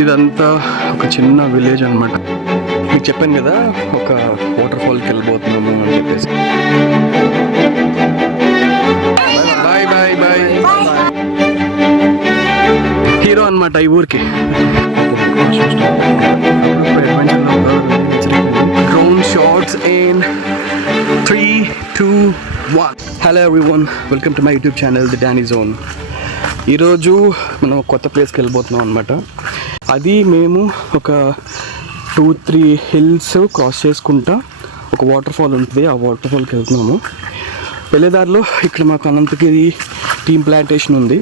ఇదంతా ఒక చిన్న విలేజ్ అన్నమాట. మీకు చెప్పాను కదా ఒక వాటర్ ఫాల్కి వెళ్ళిపోతున్నాము అని చెప్పేసి. Bye bye bye. హీరో అన్నమాట ఈ ఊరికి. Drone shots in 3, 2, 1. Hello everyone, welcome to my YouTube channel the Danny zone. ఈరోజు మనం కొత్త ప్లేస్కి వెళ్ళిపోతున్నాం అనమాట. అది మేము ఒక 2-3 హిల్స్ క్రాస్ చేసుకుంటా ఒక వాటర్ ఫాల్ ఉంటుంది. ఆ వాటర్ ఫాల్కి వెళ్తున్నాము. వెళ్ళేదారిలో ఇక్కడ మాకు అనంతగిరి టీమ్ ప్లాంటేషన్ ఉంది.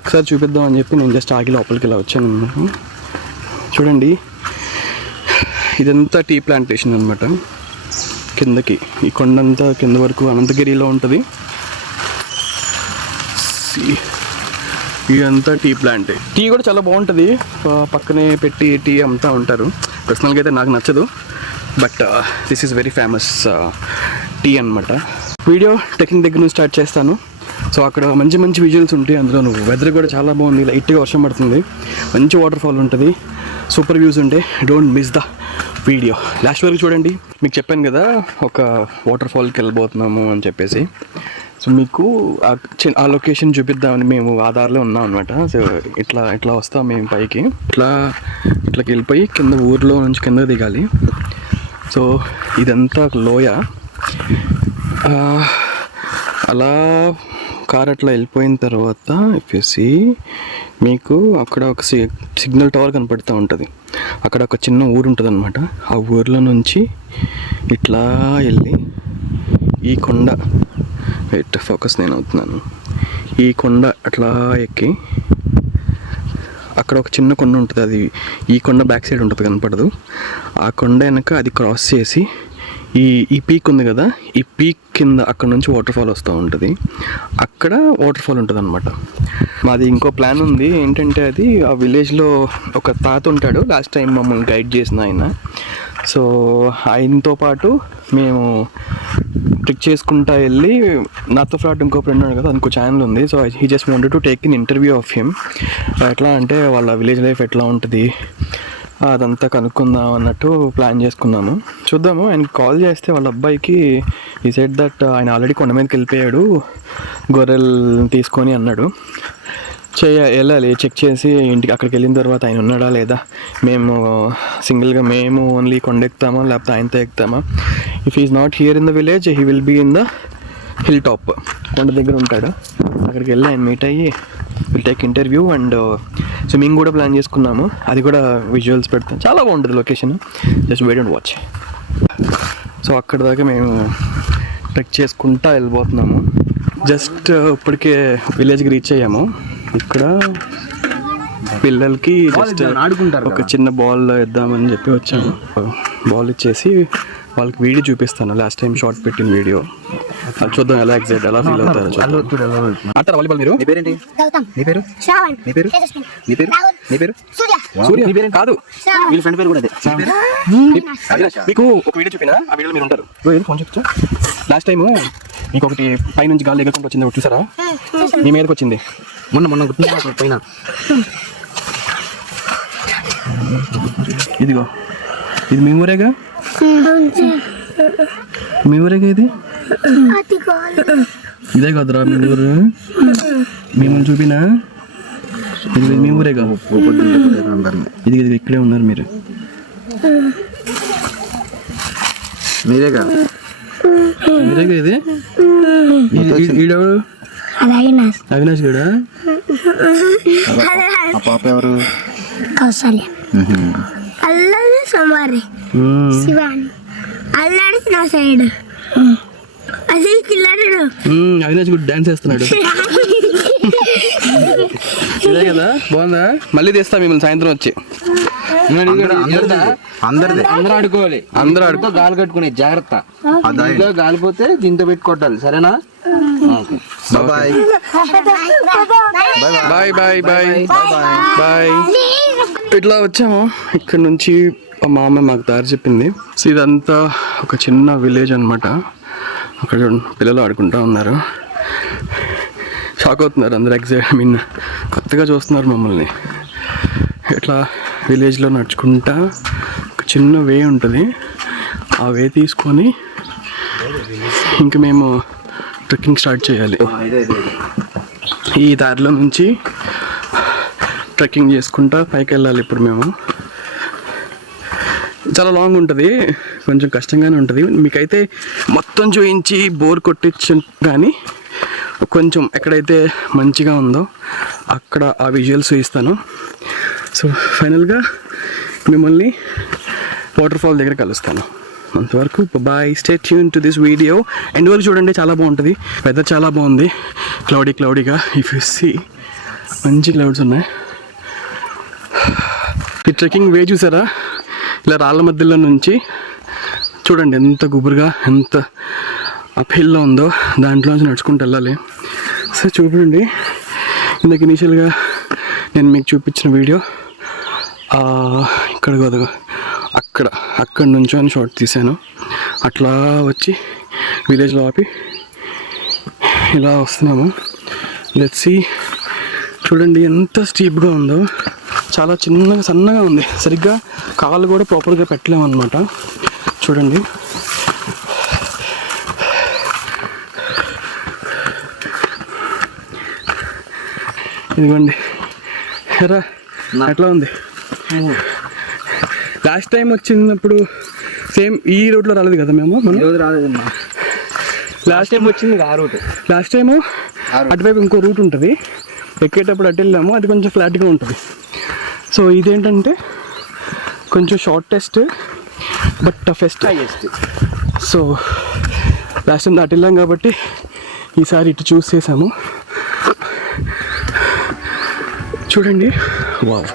ఒకసారి చూపిద్దాం అని చెప్పి నేను జస్ట్ ఆగి లోపలికి ఇలా వచ్చాను అనమాట. చూడండి, ఇదంతా టీ ప్లాంటేషన్ అనమాట. కిందకి ఈ కొండంతా కింద వరకు అనంతగిరిలో ఉంటుంది. ఇదంతా టీ ప్లాంట్. టీ కూడా చాలా బాగుంటుంది. పక్కనే పెట్టి టీ అమ్ముతూ ఉంటారు. పర్సనల్గా అయితే నాకు నచ్చదు, but this is very famous tea అనమాట. వీడియో టెక్నిక్ దగ్గర నుంచి స్టార్ట్ చేస్తాను. సో అక్కడ మంచి మంచి విజువల్స్ ఉంటాయి. అందులో వెదర్ కూడా చాలా బాగుంది. లైట్గా వర్షం పడుతుంది. మంచి వాటర్ ఫాల్ ఉంటుంది. సూపర్ వ్యూస్ ఉంటాయి. Don't miss the video, last వరకు చూడండి. మీకు చెప్పాను కదా ఒక వాటర్ ఫాల్కి వెళ్ళిపోతున్నాము అని చెప్పేసి. సో మీకు ఆ లొకేషన్ చూపిద్దామని మేము ఆధార్లో ఉన్నాం అనమాట. సో ఇట్లా వస్తాం మేము పైకి. ఇట్లకి వెళ్ళిపోయి కింద ఊర్లో నుంచి కింద దిగాలి. సో ఇదంతా లోయ. అలా కార్ అట్లా వెళ్ళిపోయిన తర్వాత చెప్పేసి మీకు అక్కడ ఒక సిగ్నల్ టవర్ కనపడుతూ ఉంటుంది. అక్కడ ఒక చిన్న ఊరు ఉంటుంది అనమాట. ఆ ఊర్లో నుంచి ఇట్లా వెళ్ళి ఈ కొండ, వెయిట్ ఫోకస్ నేను అవుతున్నాను, ఈ కొండ అట్లా ఎక్కి అక్కడ ఒక చిన్న కొండ ఉంటుంది. అది ఈ కొండ బ్యాక్ సైడ్ ఉంటుంది, కనపడదు. ఆ కొండ వెనక అది క్రాస్ చేసి ఈ పీక్ ఉంది కదా, ఈ పీక్ కింద అక్కడ నుంచి వాటర్ ఫాల్ వస్తూ ఉంటుంది. అక్కడ వాటర్ ఫాల్ ఉంటుంది అనమాట. మాది ఇంకో ప్లాన్ ఉంది. ఏంటంటే అది ఆ విలేజ్లో ఒక తాత ఉంటాడు, లాస్ట్ టైం మమ్మల్ని గైడ్ చేసిన ఆయన. సో ఆయనతో పాటు మేము ట్రిక్ చేసుకుంటా వెళ్ళి, నాతో ఫ్లాట్ ఇంకో ఫ్రెండ్ ఉన్నాడు కదా, ఇంకో ఛానల్ ఉంది. So he just wanted to take in interview of him. ఎట్లా అంటే వాళ్ళ విలేజ్ లైఫ్ ఎట్లా ఉంటుంది అదంతా కనుక్కుందాం అన్నట్టు ప్లాన్ చేసుకున్నాము. చూద్దాము. ఆయనకి కాల్ చేస్తే వాళ్ళ అబ్బాయికి ఈ సెట్ దట్ ఆయన ఆల్రెడీ కొండ మీదకి వెళ్ళిపోయాడు గొర్రెలు తీసుకొని అన్నాడు. వెళ్ళాలి, చెక్ చేసి ఇంటికి అక్కడికి వెళ్ళిన తర్వాత ఆయన ఉన్నాడా లేదా, మేము సింగిల్గా మేము ఓన్లీ కొండ ఎక్కుతామా లేకపోతే ఆయనతో ఎక్కుతామా. If is not here in the village, he will be in the hill top, కొండ దగ్గర ఉంటాడు. అక్కడికి వెళ్ళి ఆయన మీట్ అయ్యి will take interview. And swimming కూడా ప్లాన్ చేసుకున్నాము. అది కూడా విజువల్స్ పెడతాం. చాలా బాగుంటుంది location. Just wait and watch. So అక్కడ దాకా మేము ట్రెక్ చేసుకుంటా వెళ్ళిపోతున్నాము. జస్ట్ ఇప్పటికే విలేజ్కి రీచ్ అయ్యాము. ఇక్కడ పిల్లలకి జస్ట్ ఒక చిన్న బాల్ ఇద్దామని చెప్పి వచ్చాము. బాల్ ఇచ్చేసి వాళ్ళకి వీడియో చూపిస్తాను, లాస్ట్ టైం షార్ట్ పెట్టిన వీడియో. అది చూద్దాం ఎలా ఎగ్జైట్ ఎలా ఫీల్ అవుతారో. ఆడతారా వాలీబాల్ మీరు? నీ పేరేంటి? నీ పేరు? నీ పేరు? నీ పేరు? నీ పేరు? సూర్య. నీ పేరు కాదు, వీళ్ళ ఫ్రెండ్ పేరు కూడా అదే. మీకు ఒక వీడియో చూపినా, ఆ వీడియోలో మీరు ఉంటారు. ఫోన్ చూపించా. లాస్ట్ టైం మీకు ఒకటి పైనుంచి గాలి ఎగరకుండా వచ్చింది, ఒకటి చూసారా? మీ మీదకి వచ్చింది మొన్న పైన. ఇదిగో, ఇది మీ ఊరేగా? మీ ఊరేగా ఇది? ఇదే కదరా మీ ఊరు? మిమ్మల్ని చూపినా? ఇది మీ ఊరేగా? ఇది ఇక్కడే ఉన్నారు మీరు. మీరేగా ఇది? ఈడెవరు? అవినాష్ గడా? పాప ఎవరు? కౌశల్య. అల్లరి సోమారి శివాని అల్లాడి నా సైడ్ అది కిల్లడు. అవినాష్ కూడా డాన్స్ చేస్తున్నాడు. ఇదే కదా, బాగుందా? మళ్ళీ తీస్తా మిమ్మల్ని సాయంత్రం వచ్చి. అందరూ ఆడుకోవాలి. అందరూ ఆడుకో, గాలి కట్టుకునే జాగ్రత్త. గాలిపోతే దీంతో పెట్టి కొట్టాలి, సరేనా? Bye bye bye bye bye. ఇట్లా వచ్చాము. ఇక్కడ నుంచి మా అమ్మ మాకు దారి చెప్పింది. సో ఇదంతా ఒక చిన్న విలేజ్ అనమాట. అక్కడ పిల్లలు ఆడుకుంటూ ఉన్నారు. షాక్ అవుతున్నారు అందరు. కొత్తగా చూస్తున్నారు మమ్మల్ని. ఇట్లా విలేజ్లో నడుచుకుంటా ఒక చిన్న వే ఉంటుంది. ఆ వే తీసుకొని ఇంక మేము ట్రెక్కింగ్ స్టార్ట్ చేయాలి. ఈ దారిలో నుంచి ట్రెక్కింగ్ చేసుకుంటా పైకి వెళ్ళాలి. ఇప్పుడు మేము చాలా లాంగ్ ఉంటుంది, కొంచెం కష్టంగానే ఉంటుంది. మీకైతే మొత్తం చూపించి బోర్ కొట్టించు, కానీ కొంచెం ఎక్కడైతే మంచిగా ఉందో అక్కడ ఆ విజువల్స్ ఇస్తాను. సో ఫైనల్గా మిమ్మల్ని వాటర్ ఫాల్ దగ్గర కలుస్తాను. అంతవరకు bye, stay tune to this video. End వరకు చూడండి, చాలా బాగుంటుంది. వెదర్ చాలా బాగుంది, క్లౌడీగా. ఇఫ్ యూ సీ మంచి క్లౌడ్స్ ఉన్నాయి. ఈ ట్రెక్కింగ్ వే చూసారా, ఇలా రాళ్ళ మధ్యలో నుంచి చూడండి ఎంత గుబురుగా, ఎంత అప్ హిల్లో ఉందో. దాంట్లోంచి నడుచుకుంటూ వెళ్ళాలి. సో చూడండి, ఇందాక ఇనీషియల్గా నేను మీకు చూపించిన వీడియో ఇక్కడ కాదు, అక్కడ నుంచొని షార్ట్ తీసాను. అట్లా వచ్చి విలేజ్లో ఆపి ఇలా వస్తున్నాము. Let's see. చూడండి ఎంత స్టీప్గా ఉందో, చాలా సన్నగా ఉంది. సరిగ్గా కాళ్ళు కూడా ప్రాపర్గా పెట్టలేము అన్నమాట. చూడండి ఇదిగోండి, ఎరా ఎట్లా ఉంది. లాస్ట్ టైం వచ్చినప్పుడు సేమ్ ఈ రూట్లో రాలేదు కదా మేము. రాలేదమ్మా, లాస్ట్ టైం వచ్చింది ఆ రూట్. లాస్ట్ టైము అటువైపు ఇంకో రూట్ ఉంటుంది, ఎక్కేటప్పుడు అటు వెళ్ళాము, అది కొంచెం ఫ్లాట్గా ఉంటుంది. సో ఇదేంటంటే కొంచెం shortest but toughest. So last time అటు వెళ్ళాం కాబట్టి ఈసారి ఇటు చూస్ చేసాము. చూడండి, వావ్.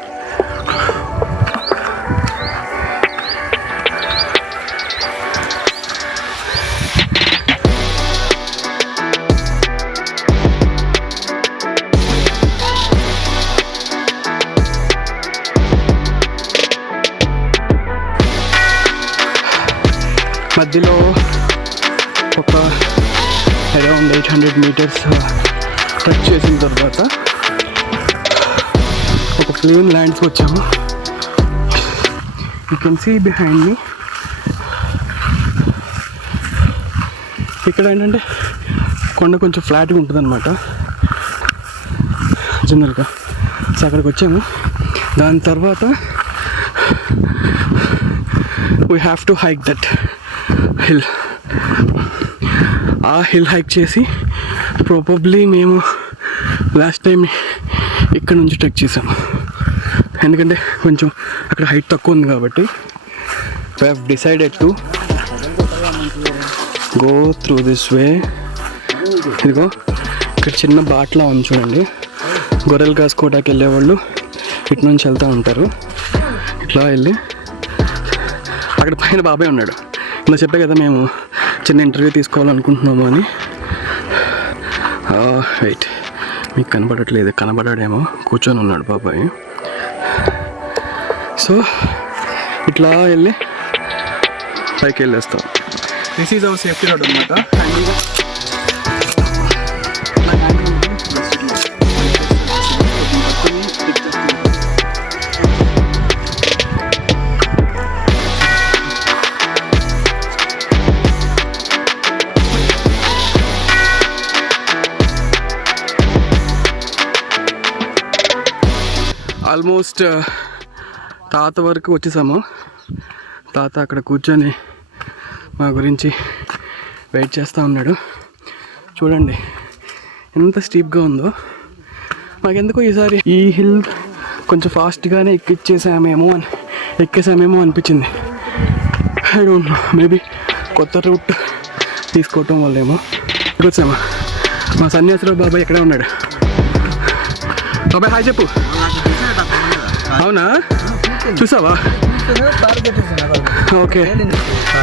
మధ్యలో ఒక అరౌండ్ 800 మీటర్స్ ట్రెక్ చేసిన తర్వాత ఒక ప్లేన్ ల్యాండ్స్కి వచ్చాము. You can see behind me. ఇక్కడ ఏంటంటే కొండ కొంచెం ఫ్లాట్గా ఉంటుంది అనమాట జనరల్గా. సో అక్కడికి వచ్చాము. దాని తర్వాత we have to hike that hill. ఆ హిల్ హైక్ చేసి ప్రాబబ్లీ మేము లాస్ట్ టైం ఇక్కడ నుంచి ట్రెక్ చేసాము. ఎందుకంటే కొంచెం అక్కడ హైట్ తక్కువ ఉంది కాబట్టి we have decided to go through this way. ఇదిగో ఇక్కడ చిన్న బాట్లా ఉంది చూడండి. గొర్రెలు కాసుకోవడానికి వెళ్ళేవాళ్ళు ఇటు నుంచి వెళ్తూ ఉంటారు. ఇట్లా వెళ్ళి అక్కడ పైన బాబాయ్ ఉన్నాడు. ఇలా చెప్పే కదా మేము చిన్న ఇంటర్వ్యూ తీసుకోవాలనుకుంటున్నాము అని. వెయిట్, మీకు కనబడట్లేదు, కనబడాడేమో, కూర్చొని ఉన్నాడు బాబాయ్. సో ఇట్లా వెళ్ళి పైకి వెళ్ళేస్తాం. This is our safety road అనమాట. ఆల్మోస్ట్ తాత వరకు వచ్చేసాము. తాత అక్కడ కూర్చొని మా గురించి వెయిట్ చేస్తూ ఉన్నాడు. చూడండి ఎంత స్టీప్గా ఉందో. మాకెందుకో ఈసారి ఈ హిల్ కొంచెం ఫాస్ట్గానే ఎక్కేసామేమో అనిపించింది. ఐ డోంట్ నో, మేబీ కొత్త రూట్ తీసుకోవటం వల్లేమో. వచ్చామా, మా సన్యాసిరావు బాబాయ్ ఎక్కడే ఉన్నాడు. బాబాయ్ హాయ్ చెప్పు. అవునా, చూసావా? ఓకే,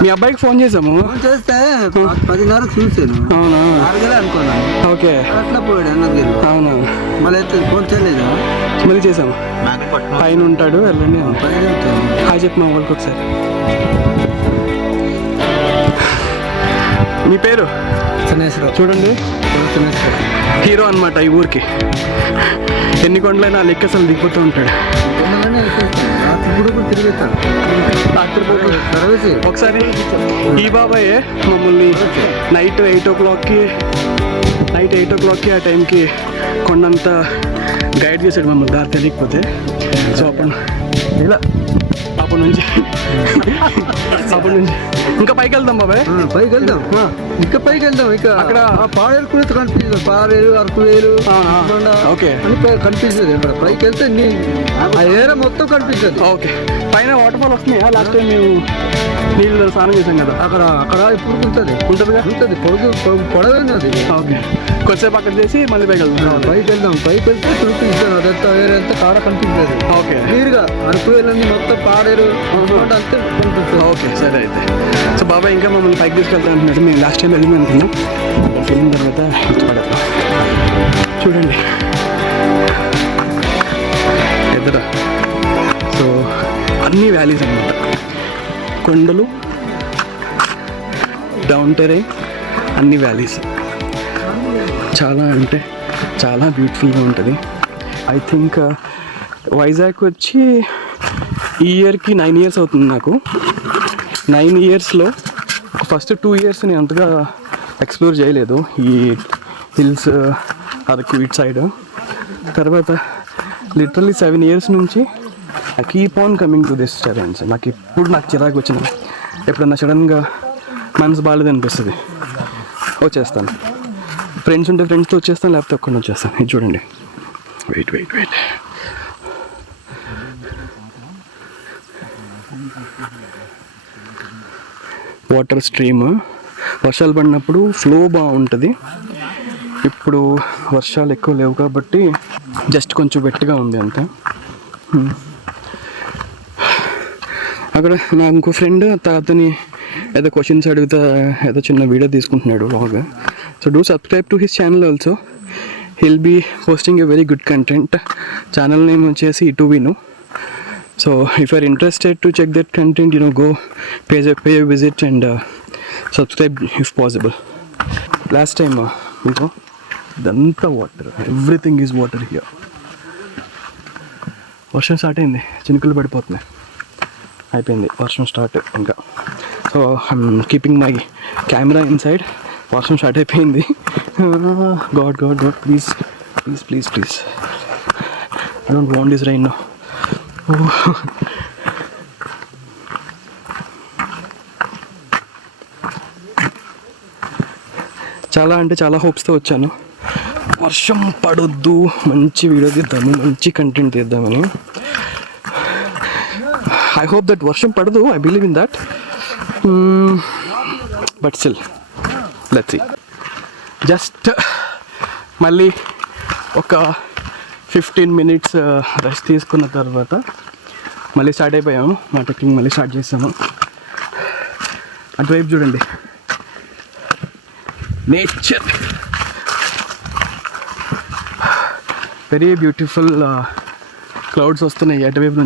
మీ అబ్బాయికి ఫోన్ చేసాము. చేస్తే 10:30 చూసాను. అవునా, అనుకున్నాను. ఓకే, అట్లా పోయాడు అన్నది. అవునా, మళ్ళీ ఫోన్ చేయలేదు. మళ్ళీ చేసాము. పైన ఉంటాడు, వెళ్ళండి. హాయ్ చెప్పు మా వాళ్ళకి ఒకసారి. మీ పేరు? చూడండి, హీరో అనమాట ఈ ఊరికి. ఎన్ని కొండలైనా లెక్క అసలు దిగిపోతూ ఉంటాడు. ఇప్పుడు తిరిగేస్తాను సర్వీస్. ఒకసారి ఈ బాబాయ్ మమ్మల్ని నైట్ 8 o'clockకి ఆ టైంకి కొండంతా గైడ్ చేశాడు మమ్మల్ని దారి తెలియకపోతే. సో అప్పటి నుంచి ఇంకా పైకి వెళ్దాం బాబాయ్. పైకి వెళ్దాం, ఇంకా పైకి వెళ్దాం. ఇక అక్కడ పాడేరు కూడా కనిపిస్తుంది. పాడేరు, అరకువేలు, ఓకే అని కనిపిస్తుంది. అక్కడ పైకి వెళ్తే ఆ ఏరియా మొత్తం కనిపిస్తుంది. ఓకే. పైన వాటర్ ఫాల్ వస్తున్నాయా? లాస్ట్ టైం మేము నీళ్ళు స్నానం చేసాం కదా, అక్కడ ఇప్పుడు ఉంటుందిగా, పొడవైంది అది. ఓకే. కొద్దిసేపు అక్కడ చేసి మళ్ళీ పైకి వెళ్తాం. పైకి వెళ్తే చూపిస్తాను. అదంతా వేరే అంతా కాడ కనిపిస్తుంది. ఓకే. క్లియర్గా అరకువేలన్నీ మొత్తం పాడేరు అంతా కనిపిస్తుంది. ఓకే సరే అయితే. సో బాబాయ్ ఇంకా మమ్మల్ని పైకి తీసుకెళ్తా అంటున్నాడు. మేము లాస్ట్ టైం వెళ్ళి అనుకున్నాం. వెళ్ళిన తర్వాత ఇష్టపడతాం. చూడండి ఎదురా. సో అన్ని వ్యాలీస్ అన్నమాట, కొండలు, డౌన్ టెరైన్, అన్ని వ్యాలీస్. చాలా అంటే చాలా బ్యూటిఫుల్గా ఉంటుంది. ఐ థింక్ వైజాగ్ వచ్చి ఈ ఇయర్కి 9 years అవుతుంది నాకు. 9 yearsలో ఫస్ట్ 2 years నేను అంతగా ఎక్స్ప్లోర్ చేయలేదు ఈ హిల్స్ అరకు ఇటు సైడ్. తర్వాత లిటరల్లీ 7 years నుంచి I keep on coming to this terrains. నాకు చిరాకు వచ్చిన ఎప్పుడన్నా సడన్గా మనసు బాగాలేదు అనిపిస్తుంది, వచ్చేస్తాను. ఫ్రెండ్స్ ఉంటే ఫ్రెండ్స్తో వచ్చేస్తాను, లేకపోతే ఒక్కడిని వచ్చేస్తాను. ఇది చూడండి. Wait water stream. వర్షాలు పడినప్పుడు ఫ్లో బాగుంటుంది. ఇప్పుడు వర్షాలు ఎక్కువ లేవు కాబట్టి జస్ట్ కొంచెం వెట్గా ఉంది అంతే. అక్కడ నాకు ఇంకో ఫ్రెండ్ అతని ఏదో క్వశ్చన్స్ అడుగుతా ఏదో చిన్న వీడియో తీసుకుంటున్నాడు vlog. So do subscribe to his channel also. he'll be posting a very good content. Channel name వచ్చేసి E2Vinu. So if you're interested to check that content, go pay a visit and subscribe if possible. Last time ఇదంతా water, everything is water here. వర్షం start అయింది, చినుకులు పడిపోతున్నాయి. అయిపోయింది వర్షం start. ఇంకా so I'm keeping my camera inside. వర్షం start అయిపోయింది. God please I don't want this rain now. చాలా అంటే చాలా హోప్స్తో వచ్చాను. వర్షం పడొద్దు, మంచి వీడియో తీద్దాము, మంచి కంటెంట్ తీద్దామని. ఐ హోప్ దట్ వర్షం పడదు. I believe in that. But still let's see. Just మళ్ళీ ఒక 15 minutes రెస్ట్ తీసుకున్న తర్వాత మళ్ళీ స్టార్ట్ అయిపోయాము. మా ట్రెక్కింగ్ మళ్ళీ స్టార్ట్ చేసాము. అటువైపు చూడండి, నేచర్ వెరీ బ్యూటిఫుల్. క్లౌడ్స్ వస్తున్నాయి అటువైపు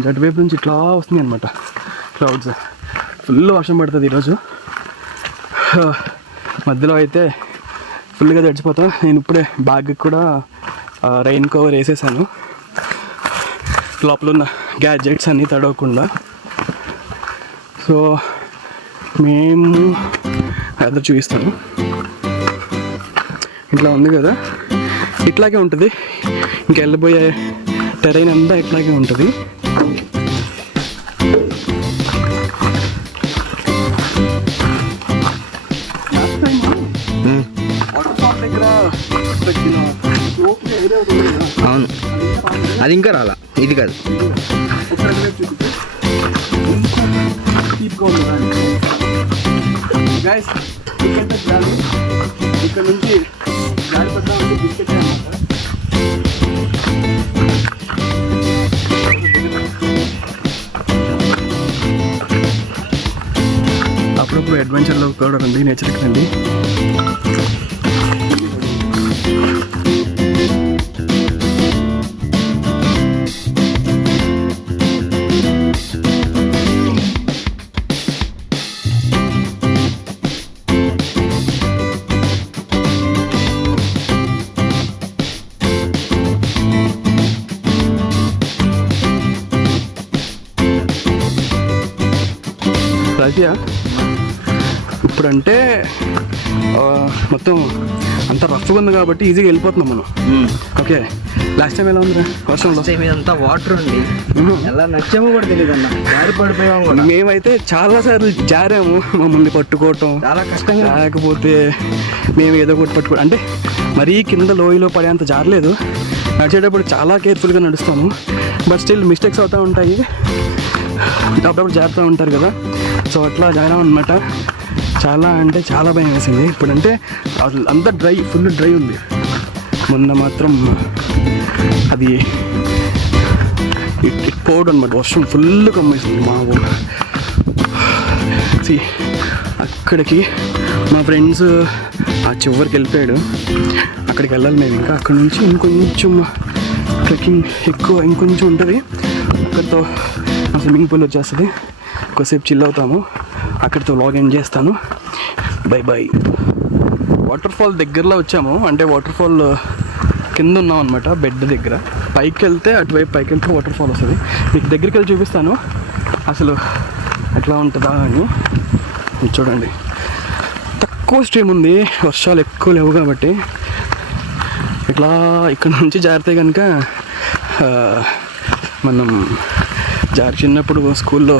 నుంచి ఇట్లా వస్తున్నాయి అనమాట క్లౌడ్స్. ఫుల్ వర్షం పడుతుంది ఈరోజు. మధ్యలో అయితే ఫుల్గా తడిచిపోతాం. నేను ఇప్పుడే బ్యాగ్ కూడా రెయిన్ కవర్ వేసేసాను, లోపల ఉన్న గ్యాడ్జెట్స్ అన్నీ తడవకుండా. సో మేము అదే చూపిస్తాను. ఇట్లా ఉంది కదా, ఇట్లాగే ఉంటుంది. ఇంకా వెళ్ళిపోయే టెరైన్ అంతా ఇట్లాగే ఉంటుంది. అవును, అది ఇంకా రాలా, ఇది కాదు. ఇక్కడ నుంచి గాడి పడ్డామంటే బిస్కెట్ అన్నమాట. అప్పుడప్పుడు అడ్వెంచర్లో కూడా రండి, నేచర్కి రండి. రాజా ఇప్పుడంటే మొత్తం అంత రఫ్గా ఉంది కాబట్టి ఈజీగా వెళ్ళిపోతున్నాం మనం. ఓకే, లాస్ట్ టైం ఎలా ఉందిరా వర్షంలో? ఇదంతా వాటర్ ఉంది, ఎలా నచ్చామో కూడా తెలియదు అన్న, జారి పడిపోయాము కూడా. మేమైతే చాలాసార్లు జారాము, మమ్మల్ని పట్టుకోవటం చాలా కష్టంగా. లేకపోతే మేము ఏదో ఒకటి పట్టుకోవడం, అంటే మరీ కింద లోయలో పడేంత జారలేదు. నడిచేటప్పుడు చాలా కేర్ఫుల్గా నడుస్తాము, బట్ స్టిల్ మిస్టేక్స్ అవుతూ ఉంటాయి, అప్పుడప్పుడు జారుతూ ఉంటారు కదా. సో అట్లా జారాం అనమాట. చాలా అంటే చాలా భయం వేసింది. ఇప్పుడంటే అంతా డ్రై, ఫుల్ డ్రై ఉంది. మొన్న మాత్రం అది ఇట్ పోవడం అనమాట, వర్షం ఫుల్ కమ్మేసింది మా ఊరు. అక్కడికి మా ఫ్రెండ్స్ ఆ చివరికి వెళ్ళిపోయాడు, అక్కడికి వెళ్ళాలి మేము. ఇంకా అక్కడ నుంచి ఇంకొంచెం ట్రెక్కింగ్ ఎక్కువ, ఇంకొంచెం ఉంటుంది. అక్కడితో స్విమ్మింగ్ పూల్ వచ్చేస్తుంది, కొద్దిసేపు చిల్ అవుతాము, అక్కడితో వ్లాగ్ ఎండ్ చేస్తాను. By by. వాటర్ ఫాల్ దగ్గరలో వచ్చాము, అంటే వాటర్ ఫాల్ కింద ఉన్నాం అనమాట, బెడ్ దగ్గర. పైకి వెళ్తే అటువైపు పైకి వెళ్తే వాటర్ ఫాల్ వస్తుంది. మీకు దగ్గరికి వెళ్ళి చూపిస్తాను అసలు ఎట్లా ఉంటుందా అని. చూడండి, తక్కువ స్ట్రీమ్ ఉంది, వర్షాలు ఎక్కువ లేవు కాబట్టి. ఇట్లా ఇక్కడ నుంచి జారితే కనుక మనం చిన్నప్పుడు స్కూల్లో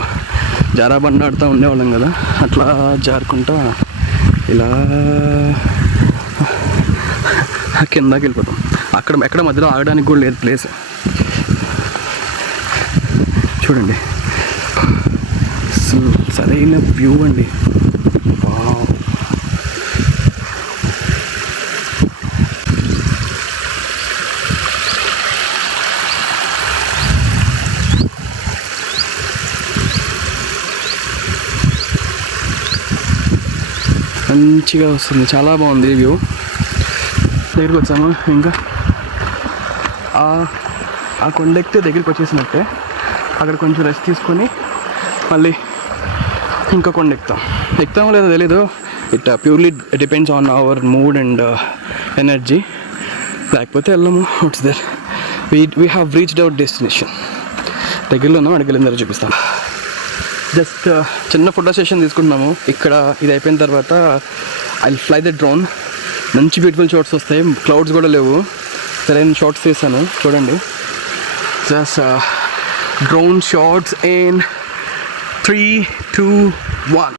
జారాబండ ఆడుతూ ఉండేవాళ్ళం కదా, అట్లా జారుకుంటా ఇలా కిందకి వెళ్ళిపోతాం. ఎక్కడ మధ్యలో ఆగడానికి కూడా లేదు ప్లేస్. చూడండి, సరైన వ్యూ అండి. మంచిగా వస్తుంది, చాలా బాగుంది వ్యూ. దగ్గరికి వచ్చాము, ఇంకా ఆ కొండ ఎక్కితే దగ్గరికి వచ్చేసినట్టే. అక్కడ కొంచెం రెస్ట్ తీసుకొని మళ్ళీ ఇంకో కొండ ఎక్కుతామో లేదో తెలీదు. It purely depends on our mood and energy. లేకపోతే వెళ్ళము. It's there, we have reached our destination. దగ్గరలో ఉన్నాం, అడిగి వెళ్ళిన తర్వాత చూపిస్తాం. జస్ట్ చిన్న ఫోటో సెషన్ తీసుకుంటున్నాము ఇక్కడ. ఇది అయిపోయిన తర్వాత ఐ ఫ్లై ద డ్రోన్. మంచి బ్యూటిఫుల్ షాట్స్ వస్తాయి, క్లౌడ్స్ కూడా లేవు. సరైన షాట్స్ తీసాను చూడండి. Just drone shots in 3, 2, 1.